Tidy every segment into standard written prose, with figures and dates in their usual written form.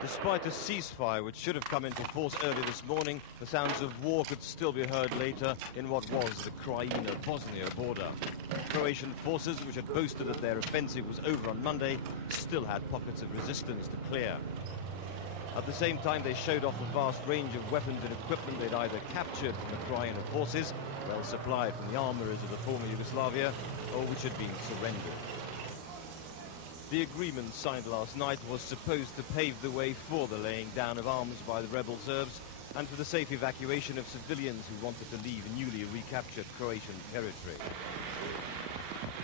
Despite a ceasefire which should have come into force early this morning, the sounds of war could still be heard later in what was the KRAJINA Bosnia border. Croatian forces, which had boasted that their offensive was over on Monday, still had pockets of resistance to clear. At the same time, they showed off the vast range of weapons and equipment they'd either captured from the KRAJINA forces, well supplied from the armourers of the former Yugoslavia, or which had been surrendered. The agreement signed last night was supposed to pave the way for the laying down of arms by the rebel Serbs and for the safe evacuation of civilians who wanted to leave newly recaptured Croatian territory.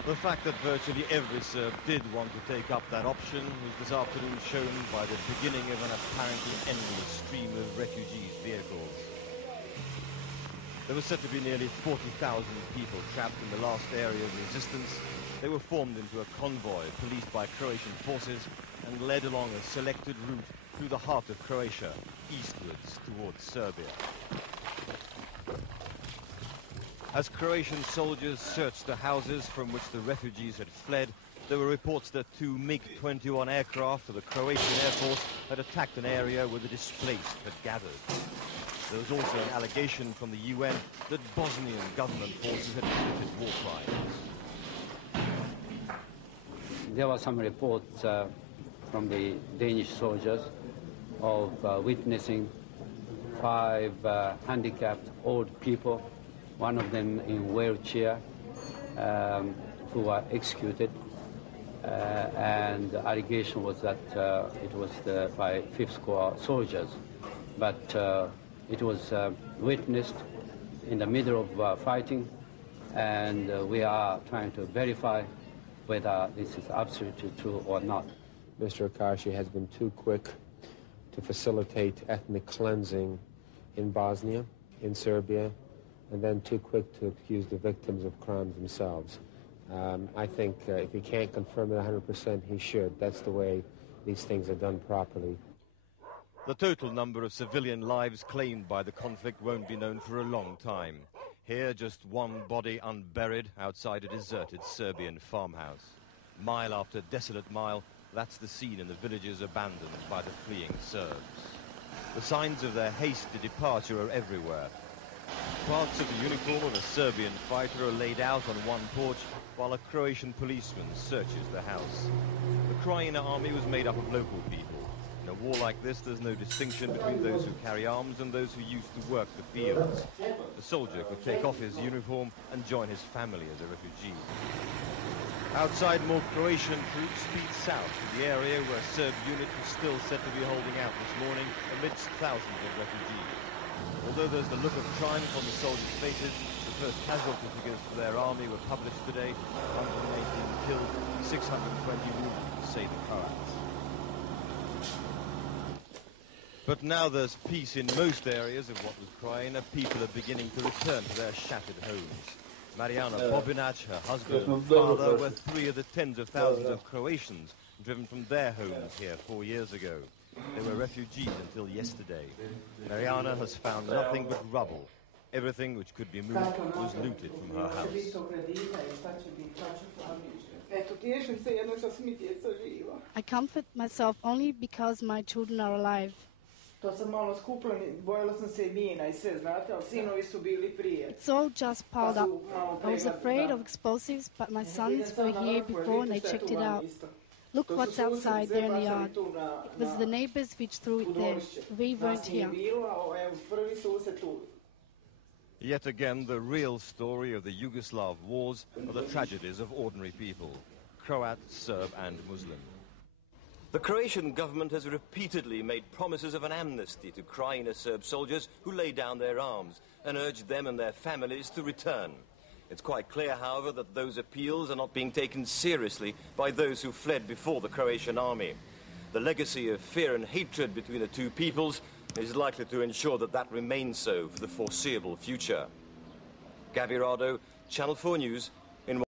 The fact that virtually every Serb did want to take up that option was this afternoon shown by the beginning of an apparently endless stream of refugees' vehicles. There were said to be nearly 40,000 people trapped in the last area of resistance. They were formed into a convoy policed by Croatian forces and led along a selected route through the heart of Croatia, eastwards towards Serbia. As Croatian soldiers searched the houses from which the refugees had fled, there were reports that 2 MiG-21 aircraft of the Croatian Air Force had attacked an area where the displaced had gathered. There was also an allegation from the UN that Bosnian government forces had committed war crimes. There were some reports from the Danish soldiers of witnessing 5 handicapped old people, one of them in wheelchair, who were executed. And the allegation was that it was by 5th Corps soldiers. But it was witnessed in the middle of fighting, and we are trying to verify whether this is absolutely true or not. Mr. Akashi has been too quick to facilitate ethnic cleansing in Bosnia, in Serbia, and then too quick to accuse the victims of crimes themselves. I think if he can't confirm it 100%, he should. That's the way these things are done properly. The total number of civilian lives claimed by the conflict won't be known for a long time. Here, just one body unburied outside a deserted Serbian farmhouse. Mile after desolate mile, that's the scene in the villages abandoned by the fleeing Serbs. The signs of their hasty departure are everywhere. Parts of the uniform of a Serbian fighter are laid out on one porch while a Croatian policeman searches the house. The KRAJINA army was made up of local people. In a war like this, there's no distinction between those who carry arms and those who used to work the fields. The soldier could take off his uniform and join his family as a refugee. Outside, more Croatian troops speed south to the area where a Serb unit was still said to be holding out this morning amidst thousands of refugees. Although there's the look of triumph on the soldiers' faces, the first casualty figures for their army were published today. 118 killed, 620 wounded, say the Croats. But now there's peace in most areas of what was KRAJINA. People are beginning to return to their shattered homes. Mariana Bobinac, her husband and father, were 3 of the tens of thousands of Croatians driven from their homes here 4 years ago. They were refugees until yesterday. Mariana has found nothing but rubble. Everything which could be moved was looted from her house. I comfort myself only because my children are alive. It's all just piled up. I was afraid of explosives, but my sons were here before and I checked it out. Look what's outside there in the yard. It was the neighbors which threw it there. We weren't here. Yet again, the real story of the Yugoslav wars are the tragedies of ordinary people, Croat, Serb and Muslim. The Croatian government has repeatedly made promises of an amnesty to KRAJINA Serb soldiers who lay down their arms and urged them and their families to return. It's quite clear, however, that those appeals are not being taken seriously by those who fled before the Croatian army. The legacy of fear and hatred between the two peoples is likely to ensure that that remains so for the foreseeable future. Gavirado, Channel 4 News,